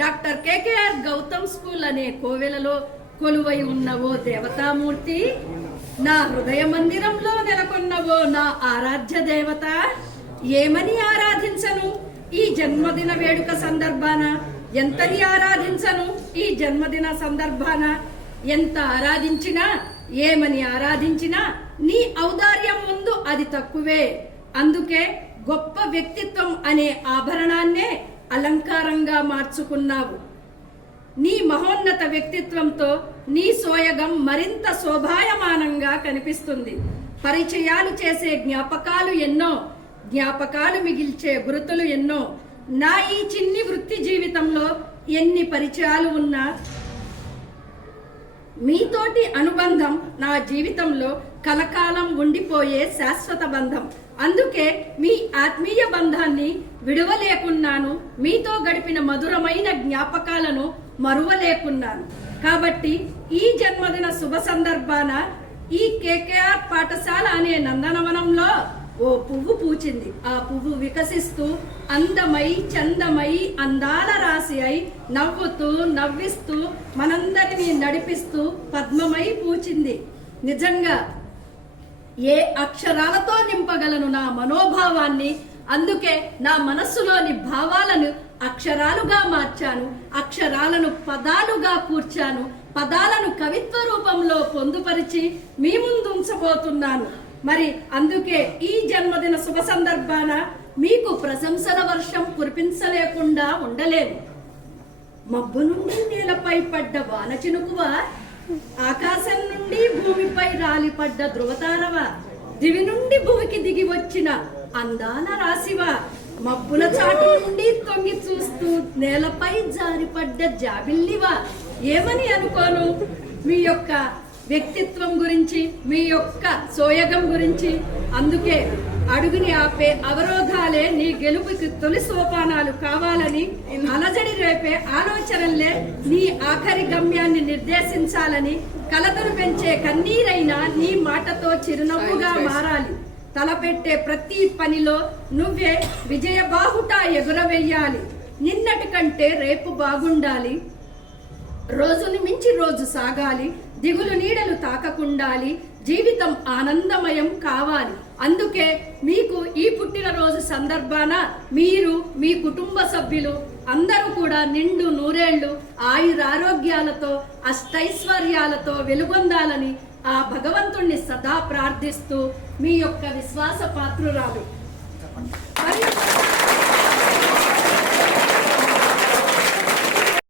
Doctor KKR Gautam school అనే కోవెలలో కొలువై ఉన్నవో దేవతామూర్తి, నా హృదయ మందిరంలో నెలకొన్నవో నా ఆరాధ్య దేవత, ఏమని ఆరాధించను ఈ జన్మదిన వేడుక సందర్భాన, ఎంతని ఆరాధించను ఈ జన్మదిన సందర్భాన, ఎంత ఆరాధించినా ఏమని ఆరాధించినా నీ ఔదార్యం ముందు అది తక్కువే. అందుకే గొప్ప వ్యక్తిత్వం అనే ఆభరణాన్నే అలంకారంగా మార్చుకున్నావు. నీ మహోన్నత వ్యక్తిత్వంతో నీ సోయగం మరింత శోభాయమానంగా కనిపిస్తుంది. పరిచయాలు చేసే జ్ఞాపకాలు ఎన్నో, జ్ఞాపకాలు మిగిల్చే గుర్తులు ఎన్నో. నా ఈ చిన్ని వృత్తి జీవితంలో ఎన్ని పరిచయాలు ఉన్నా మీతోటి అనుబంధం నా జీవితంలో కలకాలం ఉండిపోయే శాశ్వత బంధం. అందుకే మీ ఆత్మీయ బంధాన్ని విడువలేకున్నాను, మీతో గడిపిన మధురమైన జ్ఞాపకాలను మరువలేకున్నాను. కాబట్టి ఈ జన్మదిన శుభ సందర్భాన ఈ కేకేఆర్ పాఠశాల అనే నందనవనంలో ఓ పువ్వు పూచింది. ఆ పువ్వు వికసిస్తూ అందమై చందమై అందాల రాశి అయి నవ్వుతూ నవ్విస్తూ మనందరినీ నడిపిస్తూ పద్మమై పూచింది. నిజంగా ఏ అక్షరాలతో నింపగలను నా మనోభావాన్ని. అందుకే నా మనస్సులోని భావాలను అక్షరాలుగా మార్చాను, అక్షరాలను పదాలుగా కూర్చాను, పదాలను కవిత్వ రూపంలో పొందుపరిచి మీ ముందు ఉంచబోతున్నాను. మరి అందుకే ఈ జన్మదిన శుభ సందర్భాన మీకు ప్రశంసల వర్షం కురిపించలేకుండా ఉండలేను. మబ్బు నుండి నేలపై పడ్డ వాన చినుకువా, ఆకాశం నుండి భూమిపై రాలిపడ్డ ధృవతారవా, దివి నుండి భూమికి దిగి వచ్చిన అందాల రాశివా, మబ్బుల చాటు నుండి తొంగి చూస్తూ నేలపై జారిపడ్డ జాబిల్లివా, ఏమని అనుకోను మీ యొక్క వ్యక్తిత్వం గురించి, మీ యొక్క సోయగం గురించి. అందుకే అడుగుని ఆపే అవరోధాలే నీ గెలుపుకి తొలి సోపానాలు కావాలని, అలజడి రేపే ఆలోచనలే నీ ఆఖరి గమ్యాన్ని నిర్దేశించాలని, కలతను పెంచే కన్నీరైనా నీ మాటతో చిరునవ్వుగా మారాలి. తలపెట్టే ప్రతి పనిలో నువ్వే విజయ బాహుట ఎగురవేయాలి. నిన్నటి కంటే రేపు బాగుండాలి, రోజుని మించి రోజు సాగాలి, దిగులు నీడలు తాకకుండాలి, జీవితం ఆనందమయం కావాలి. అందుకే మీకు ఈ పుట్టినరోజు సందర్భాన మీరు, మీ కుటుంబ సభ్యులు అందరూ కూడా నిండు నూరేళ్లు ఆయురారోగ్యాలతో అష్టైశ్వర్యాలతో వెలుగొందాలని ఆ భగవంతుణ్ణి సదా ప్రార్థిస్తూ మీ యొక్క విశ్వాస పాత్రురాలు.